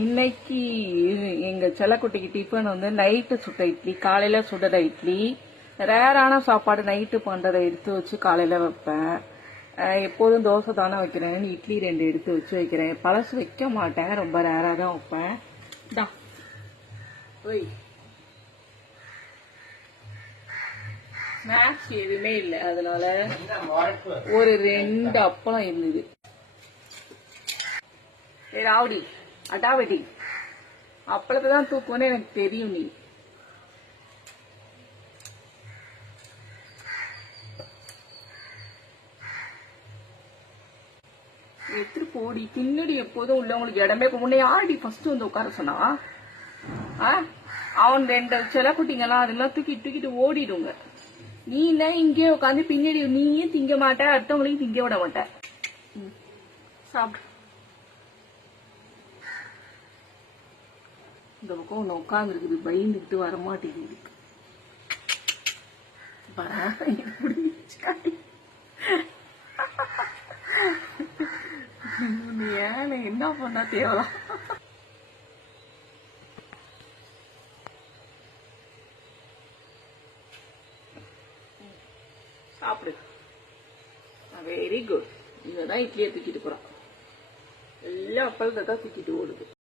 இன்னைக்கு எங்க செல்லக்குட்டிக்கு டிஃபன் வந்து நைட்டு சுட்ட இட்லி, காலையில சுடுற இட்லி. ரேரான சாப்பாடு நைட்டு பண்றதை எடுத்து வச்சு காலையில வைப்பேன். எப்போதும் தோசை தானே வைக்கிறேன், இட்லி 2 எடுத்து வச்சு வைக்கிறேன். பழசு வைக்க மாட்டேன், ரொம்ப ரேரா தான் வைப்பேன். ஸ்நாக்ஸ் எதுவுமே இல்லை, அதனால ஒரு 2 அப்பளம் இருந்தது. ராவடி அடாவடி அப்பளத்தை தான் தூக்குவோன்னு எனக்கு தெரியும். நீ எடுத்துட்டு போடி, பின்னாடி எப்போதும் உள்ளவங்களுக்கு இடமே முன்னே ஆடி ஃபர்ஸ்ட் வந்து உட்கார சொன்னா. அவன் 2 செல்லக்குட்டிங்கெல்லாம் அதெல்லாம் தூக்கிட்டு ஓடிடுங்க. நீ என்ன இங்கே உட்காந்து பின்னாடி நீயே திங்க மாட்ட, அடுத்தவங்களையும் திங்க விட மாட்ட. சாப்பிடு. இந்த பக்கம் ஒன்று உட்காந்து இருக்குது, பயந்துக்கிட்டு வரமாட்டேங்குது. ஏன் என்ன பண்ணா தேவலாம். சாப்பிடு. Very good. இவதான் இட்லியை தூக்கிட்டு போறான். எல்லா அப்பளத்தை தான் தூக்கிட்டு ஓடுது.